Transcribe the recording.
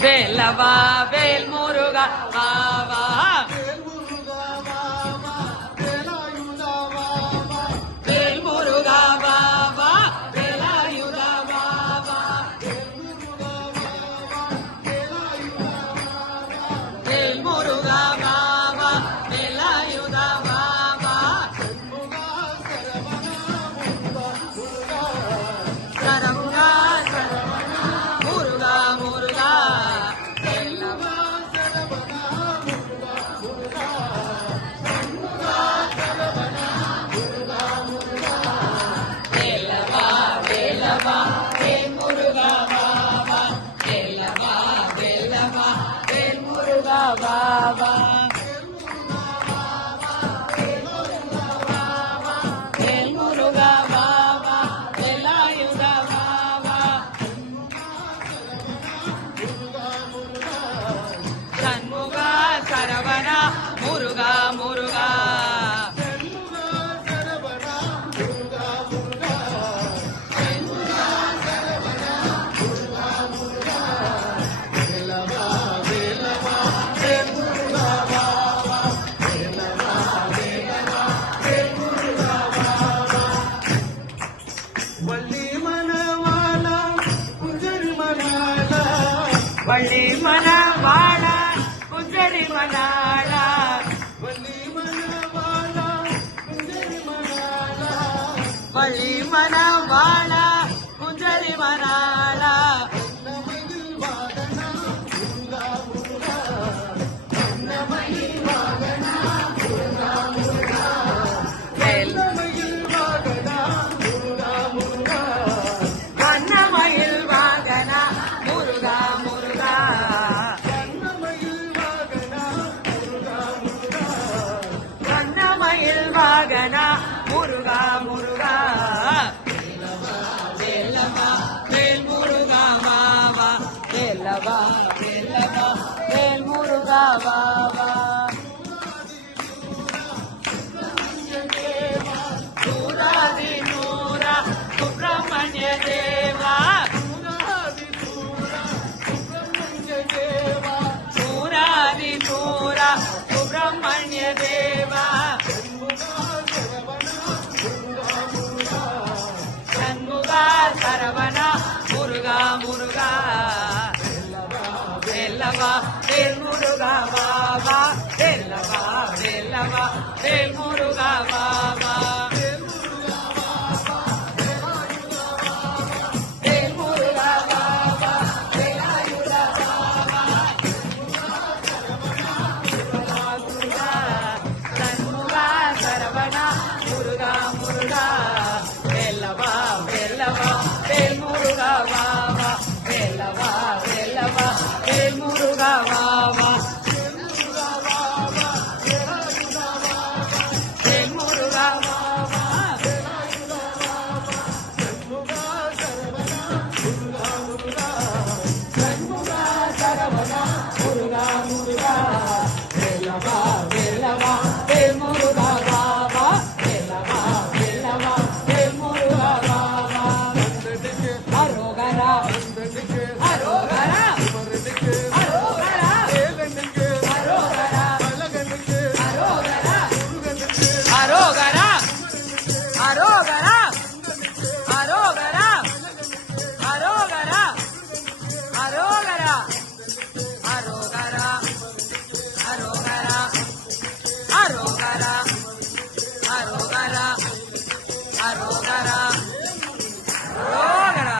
வேலவா வேல் முருகா வாவா வேல் முருகா வாவா வேலாயுதா வாவா வேல் முருகா வாவா வேலாயுதா வாவா சரவணா முருகா முருகா வாவா வேல் முருகா வாவா வேலாயுதா வாவா சண்முகா சரவணா முருகா முருகா வள்ளி மணவாளா குஞ்சரி மணாளா வள்ளி மணவாளா குஞ்சரி மணாளா வாகனா முருகா முருகா வேலவா வேல் முருகா வாவா வேலவா வேலவா வேல் முருகா வாவா சூராதி நூரா சுப்பிரமணிய தேவா சூராதி நூரா சுப்பிரமணிய தேவா சரவணா முருகா முருகா வேலவா வேல் முருகா வாவா வேலவா வேலவா வேல் முருகா வாவா வேல் முருகா வாவா வேலாயுதா வாவா சண்முகா சரவணா முருகா முருகா வேலவா வேலவா வேல் முருகா வாவா வேலவா வேலவா வேல் முருகா வாவா வேல் முருகா வாவா சண்முகா சரவணா முருகா முருகா வேலவா வேலவா வேல் முருகா வாவா வேலவா வேலவா வேல் முருகா வாவா அரோகரா அரோகரா அரோகரா அரோகரா அரோகரா அரோகரா அரோகரா அரோகரா அரோகரா அரோகரா அரோகரா அரோகரா அரோகரா அரோகரா